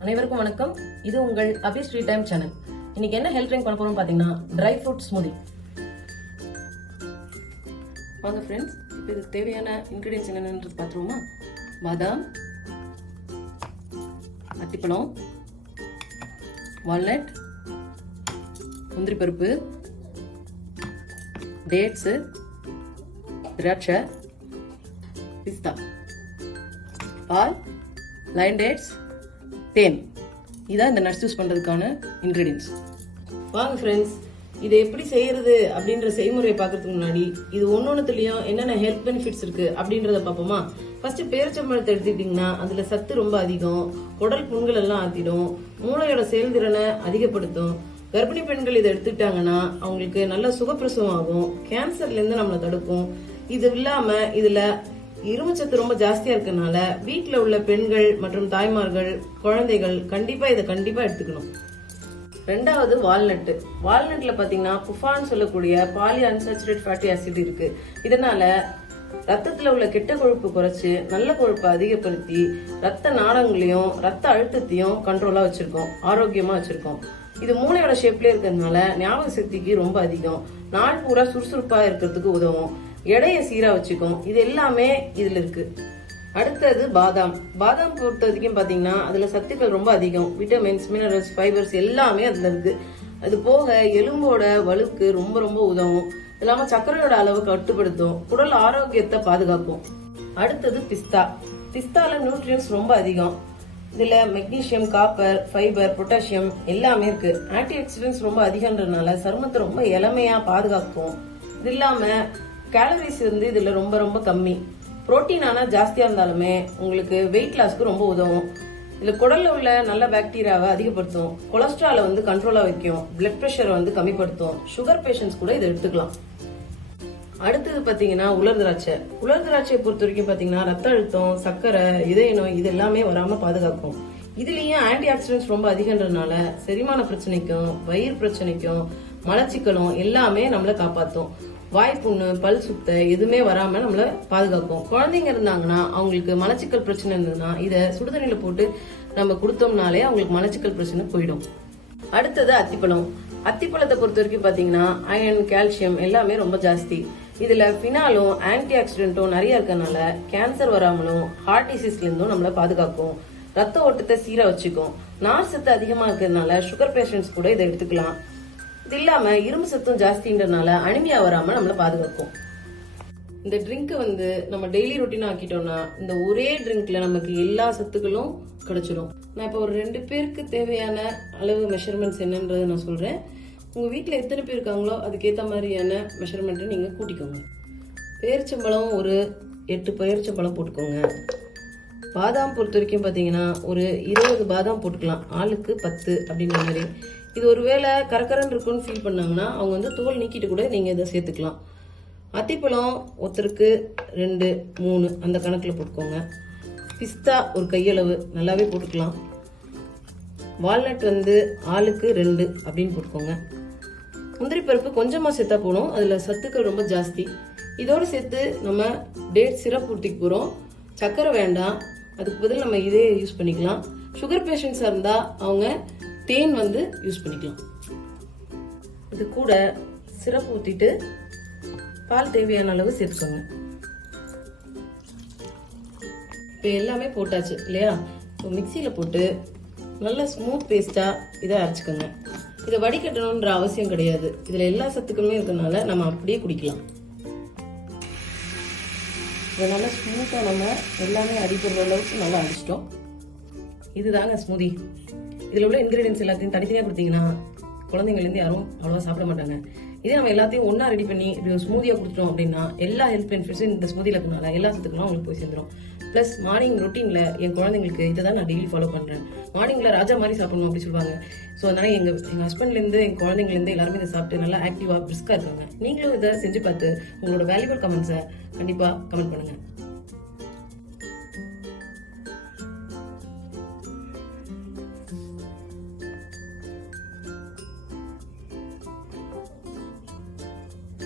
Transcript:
அனைவருக்கும் வணக்கம். இது உங்கள் abisreetime சேனல். இன்னைக்கு என்ன ஹெல்த் ட்ரிங்க் பண்ண போறோம் பாத்தீங்கன்னா ட்ரை ஃப்ரூட் ஸ்மூதி. வாங்க ஃப்ரெண்ட்ஸ், இப்போ இதுக்கு தேவையான இன்கிரிடியன்ஸ் என்னென்னது பார்த்துருவோமா? பாதாம், அத்திப்பழம், வால்நட், முந்திரி பருப்பு, டேட்ஸ், திராட்சை, பிஸ்தா, பால், லைன் டேட்ஸ், தேன். இதான் இந்த நட்ஸ் யூஸ் பண்றதுக்கான இன்கிரிடியன்ஸ். வாங்க ஃப்ரெண்ட்ஸ், இதை எப்படி செய்யறது அப்படின்ற செய்முறையை பார்க்கறதுக்கு முன்னாடி இது ஒன்னொன்னுலயும் என்னென்ன ஹெல்த் பெனிஃபிட்ஸ் இருக்கு அப்படின்றத பார்ப்போமா? ஃபர்ஸ்ட் பேரிச்சம்பழத்தை எடுத்துக்கிட்டீங்கன்னா அதுல சத்து ரொம்ப அதிகம், குடல் புண்கள் எல்லாம் ஆத்திடும், மூளையோட செயல்திறனை அதிகப்படுத்தும். கர்ப்பிணி பெண்கள் இதை எடுத்துக்கிட்டாங்கன்னா அவங்களுக்கு நல்ல சுகப்பிரசவம் ஆகும், கேன்சர்ல இருந்து நம்மளை தடுக்கும். இது இல்லாம இதுல இரும்புச்சத்து ரொம்ப ஜாஸ்தியா இருக்கனால வீட்டுல உள்ள பெண்கள் மற்றும் தாய்மார்கள், குழந்தைகள் கண்டிப்பா இதை எடுத்துக்கணும். ரெண்டாவது வால்நட். வால்நட்ல பாத்தீங்கன்னா புஃபான்னு சொல்லக்கூடிய பாலி அன்சாச்சுரேட் ஃபேட்டி ஆசிட் இருக்கு. இதனால ரத்தத்துல உள்ள கெட்ட கொழுப்பு குறைச்சு நல்ல கொழுப்பை அதிகப்படுத்தி ரத்த நாளங்களையும் ரத்த அழுத்தத்தையும் கண்ட்ரோலா வச்சிருக்கோம், ஆரோக்கியமா வச்சிருக்கோம். இது மூளையோட ஷேப்ல இருக்கிறதுனால ஞாபக சக்திக்கு ரொம்ப அதிகம், நாள் பூரா சுறுசுறுப்பா இருக்கிறதுக்கு உதவும், எடையை சீரா வச்சுக்கும். இது எல்லாமே இதுல இருக்கு. அடுத்தது பாதாம். பாதாம் பொறுத்த வரைக்கும் பாத்தீங்கன்னா அதுல சத்துக்கள் ரொம்ப அதிகம், விட்டமின்ஸ், மினரல்ஸ், ஃபைபர்ஸ் எல்லாமே அதுல இருக்கு. அது போக எலும்போட வலுக்கு ரொம்ப ரொம்ப உதவும். இல்லாம சர்க்கரையோட அளவு கட்டுப்படுத்தும், குடல் ஆரோக்கியத்தை பாதுகாக்கும். அடுத்தது பிஸ்தா. பிஸ்தால நியூட்ரியன்ஸ் ரொம்ப அதிகம். இதுல மெக்னீசியம், காப்பர், ஃபைபர், பொட்டாசியம் எல்லாமே இருக்கு. ஆன்டி ஆக்சிடென்ட்ஸ் ரொம்ப அதிகம்ன்றதுனால சருமத்தை ரொம்ப இளமையா பாதுகாக்கும். இது இல்லாம கேலரிஸ் வந்து இதுல ரொம்ப ரொம்ப கம்மி. புரோட்டீன் ஆனா ஜாஸ்தியா இருந்தாலுமே உங்களுக்கு வெயிட் லாஸ்க்கு ரொம்ப உதவும். இதுல குடல்ல உள்ள நல்ல பாக்டீரியாவை அதிகப்படுத்தும், கொலஸ்ட்ரால வந்து கண்ட்ரோலா வைக்கும், பிளட் பிரஷரை வந்து கம்மிப்படுத்தும். சுகர் பேஷண்ட்ஸ் கூட இதை எடுத்துக்கலாம். அடுத்தது பாத்தீங்கன்னா உலர் திராட்சை. உலர் திராட்சையை பொறுத்த வரைக்கும் பாத்தீங்கன்னா ரத்த அழுத்தம், சர்க்கரை, இதய நோய் இது எல்லாமே வராம பாதுகாக்கும். இதுலயும் ஆன்டி ஆக்சிடென்ட்ஸ் ரொம்ப அதிகன்றதுனால செரிமான பிரச்சனைக்கும், வயிறு பிரச்சனைக்கும், மலச்சிக்கலும் எல்லாமே நம்மள காப்பாத்தும். வாய்ப்புண்ணு, பல் சுத்த எதுவுமே வராம நம்மள பாதுகாக்கும். குழந்தைங்க இருந்தாங்கன்னா அவங்களுக்கு மலச்சிக்கல் பிரச்சனை இருந்ததுன்னா இத சுடுதண்ணில போட்டு நம்ம கொடுத்தோம்னாலே அவங்களுக்கு மலச்சிக்கல் பிரச்சனை போயிடும். அடுத்தது அத்திப்பழம். அத்திப்பழத்தை பொறுத்த வரைக்கும் பாத்தீங்கன்னா அயன், கால்சியம் எல்லாமே ரொம்ப ஜாஸ்தி. இதுல பினாலும் ஆன்டி ஆக்சிடென்ட்டும் நிறைய இருக்கனால கேன்சர் வராமலும் ஹார்ட் டிசீஸ்ல இருந்தும் நம்மள பாதுகாக்கும், ரத்த ஓட்டத்தை சீரா வச்சுக்கும். நார் சத்து அதிகமா இருக்கிறதுனால சுகர் பேஷண்ட்ஸ் கூட இதை எடுத்துக்கலாம். இது இல்லாம இரும்பு சத்தும் ஜாஸ்தின்றதுனால அனிமியா வராம நம்மள பாதுகாக்கும். இந்த ட்ரிங்க் வந்து நம்ம டெய்லி ரொட்டீனா ஆக்கிட்டோம்னா இந்த ஒரே ட்ரிங்க்ல நமக்கு எல்லா சத்துக்களும் கிடைச்சிடும். நான் இப்ப ஒரு 2 பேருக்கு தேவையான அளவு மெஷர்மெண்ட்ஸ் என்னன்றது நான் சொல்றேன். உங்க வீட்டுல எத்தனை பேர் இருக்காங்களோ அதுக்கேற்ற மாதிரியான மெஷர்மெண்ட் நீங்க கூட்டிக்கோங்க. பேரிச்சம்பழம் ஒரு 8 பேரிச்சம்பழம் போட்டுக்கோங்க. பாதாம் பொறுத்த வரைக்கும் பாத்தீங்கன்னா ஒரு 20 பாதாம் போட்டுக்கலாம், ஆளுக்கு 10 அப்படின்ற மாதிரி. இது ஒருவேளை கரக்கரன்னு இருக்குன்னு ஃபீல் பண்ணாங்கன்னா அவங்க வந்து தோல் நீக்கிட்டு கூட நீங்க இதை சேர்த்துக்கலாம். அத்திப்பழம் ஒருத்தருக்கு 2, 3 அந்த கணக்குல போட்டுக்கோங்க. பிஸ்தா ஒரு கையளவு நல்லாவே போட்டுக்கலாம். வால்நட் வந்து ஆளுக்கு 2 அப்படின்னு போட்டுக்கோங்க. முந்திரி பருப்பு கொஞ்சமா சேர்த்தா போடும், அதுல சத்துக்கள் ரொம்ப ஜாஸ்தி. இதோட சேர்த்து நம்ம டேட் சிரப் ஊற்றிக்க போறோம். சக்கரை வேண்டாம், அதுக்கு பதில் நம்ம இதே யூஸ் பண்ணிக்கலாம். சுகர் பேஷண்ட்ஸா இருந்தா அவங்க தேன் வந்து யூஸ் பண்ணிக்கலாம். இது கூட சிரப் ஊத்திட்டு பால் தேவையான அளவு சேர்த்துக்கோங்க. இப்போ எல்லாமே போட்டாச்சு இல்லையா? இப்போ மிக்சியில போட்டு நல்ல ஸ்மூத் பேஸ்டா இதை அரைச்சுக்கோங்க. இதை வடிகட்டணும்ன்ற அவசியம் கிடையாது, இதுல எல்லா சத்துக்களுமே இருக்கனால நம்ம அப்படியே குடிக்கலாம். இதனால ஸ்மூத்தா நம்ம எல்லாமே அடிப்படுற அளவுக்கு நல்லா அடிச்சிட்டோம். இதுதாங்க ஸ்மூதி. இதுல உள்ள இன்கிரீடியன்ஸ் எல்லாத்தையும் தனித்தனியா கொடுத்தீங்கன்னா குழந்தைங்கள்ல இருந்து யாரும் அவ்வளவா சாப்பிட மாட்டாங்க. இதே நம்ம எல்லாத்தையும் ஒன்னா ரெடி பண்ணி ஸ்மூதியா கொடுத்துட்டோம் அப்படின்னா எல்லா ஹெல்த் பெனிஃபிட்ஸும் இந்த ஸ்மூதியில இருக்கனால எல்லா சத்துக்களும் அவங்களுக்கு போய் சேர்ந்துடும். பிளஸ் மார்னிங் ரொட்டீன்ல என் குழந்தைங்களுக்கு இதை தான் நான் டெய்லி ஃபாலோ பண்றேன். மார்னிங்ல ராஜா மாதிரி சாப்பிடணும் அப்படி சொல்லுவாங்க. ஸோ அதனால எங்க ஹஸ்பண்ட்ல இருந்து எங்க குழந்தைங்கல இருந்து எல்லாருமே இதை சாப்பிட்டு நல்லா ஆக்டிவா பிரிஸ்கா இருக்காங்க. நீங்களும் இதை செஞ்சு பார்த்து உங்களோட வேல்யூபிள் கமெண்ட்ஸை கண்டிப்பா கமெண்ட் பண்ணுங்க.